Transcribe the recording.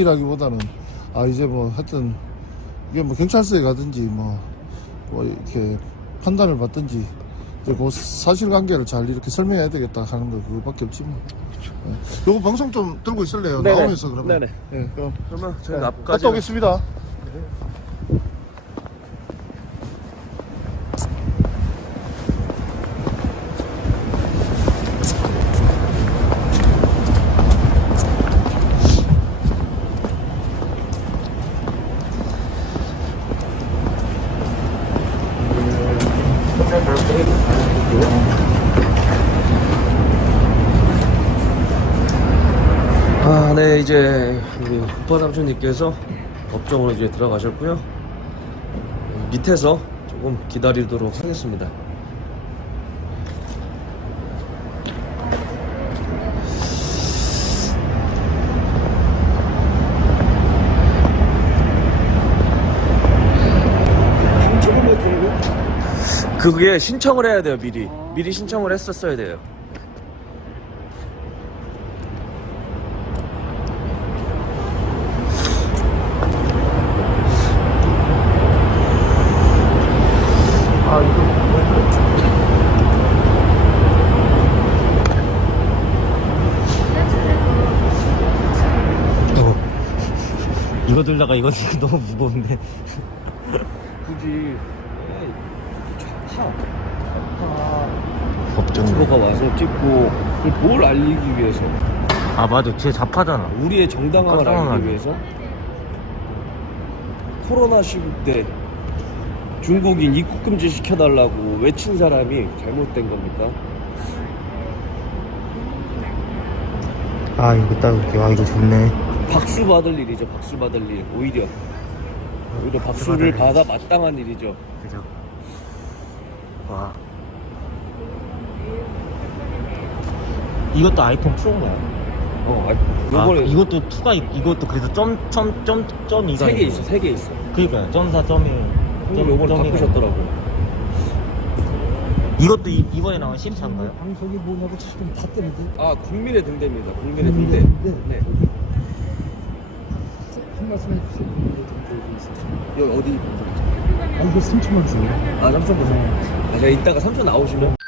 걱정이라기보다는 아 이제 뭐 하여튼 이게 뭐 경찰서에 가든지 뭐, 뭐 이렇게 판단을 받든지 이제 그 사실관계를 잘 이렇게 설명해야 되겠다 하는 거 그거밖에 없지 뭐. 예. 요거 방송 좀 들고 있을래요? 네네. 나오면서 그러면. 네네. 예, 그럼 그러면 저희 네, 앞까지 갔다 오겠습니다. 아, 네, 이제 우리 오빠 삼촌님께서 법정으로 이제 들어가셨고요. 밑에서 조금 기다리도록 하겠습니다. 그게 신청을 해야 돼요, 미리. 미리 신청을 했었어야 돼요. 이거 들다가 이거 너무 무거운데. 굳이 차 법정으로. 들어가 와서 찍고 뭘 알리기 위해서 아 맞아, 쟤 잡하잖아. 우리의 정당함을 알리기. 위해서 코로나 시국 때 중국인 입국 금지 시켜달라고 외친 사람이 잘못된 겁니까? 아 이거 딱 이렇게 와 이거 좋네. 박수 받을 일이죠. 박수 받을 일 오히려 오히려 박수를 받아 마땅한 일이죠. 그죠. 와. 이것도 아이폰 프로인가요? 어, 아, 아, 요번에 이것도 투가 있- 이것도 그래도 점점점점 이가 세개 있어, 세 개 있어. 그니까 요. 점사 점이. 점 요번에 바꾸셨더라고. 이것도 이, 이번에 나온 신차인가요? 방송이 뭐냐고 지금 다 뜨는데 아, 국민의 등대입니다. 국민의 등대. 네. 한 말씀 해주세요. 여기 어디? 아 이거 3천만 주요 아, 삼촌 보세요. 아, 제가 이따가 삼촌 나오시면